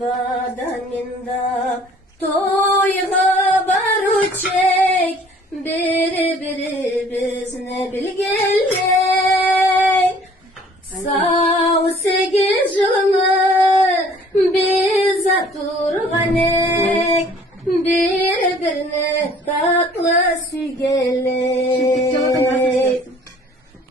Badanında toyga baruçek biri biz ne bilgeley sağ 8 yılını biz turganek birbirine tatlı sügeley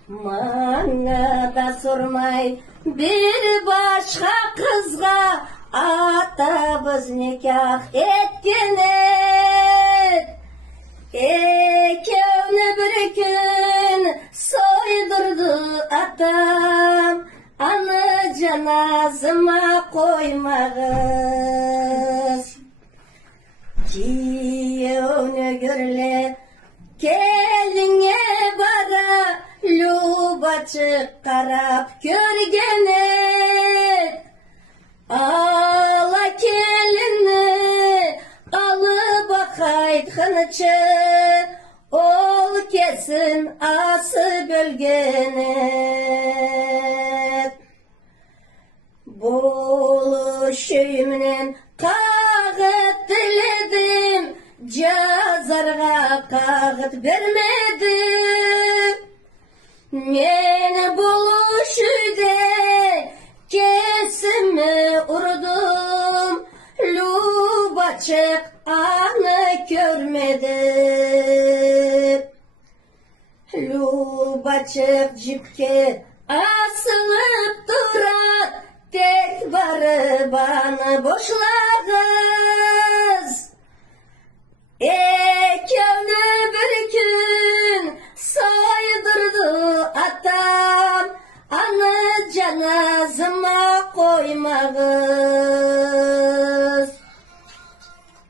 bana da sormay bir başka kızga atabız nikah etken et. Ekevni bir gün soydurdu atam, anı canazıma koymağız. Kiyevni görle keline bara, lubaçık karap görgen et. Ala kelini alı bakayt hınıçı, ol kesin ası bölgenet. Buluşuyumnen kağıt diledim, cazarga kağıt vermedim. Men buluşuyde kesimi urdum, lubaçık anı görmedim. Lubaçık cipke asılıp durar, tek barı bana boşlağız. Ekevni bir gün soydurdu atam, anı canazıma koymağız.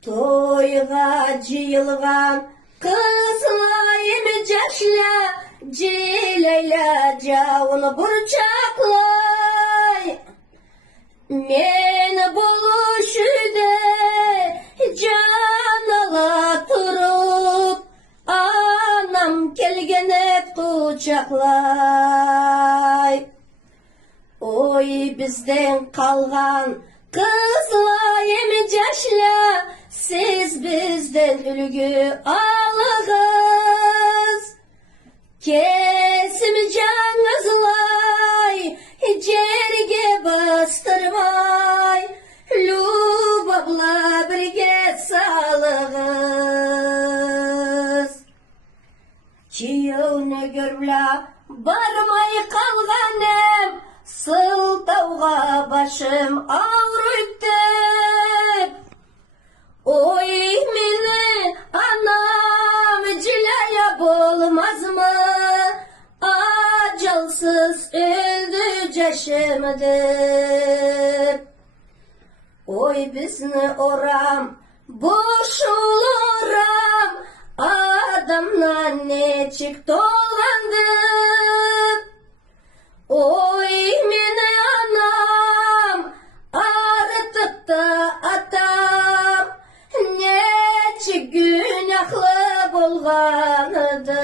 Toyga cıyılgan kızlayım caşla, cileyle cavunu burçaklay. Men buluşude canala turup, anam kelgen et kucaklay. Oy bizden kalgan kızlayım caşla, siz bizden ülgü alığız. Kesim canınızlay, cerge bastırmay, lubabla birge sağlığız. Çiyevni görla barmay kalganem, sıltavga başım ağrıttı. Oy meni anam cilaya bulmaz mı? Acalsız öldü caşımdır. Oy bizni oram, boş oluram, adamla neçik dolandım. Oy meni anam, artık da atam, neçik günahlı bulganıdır.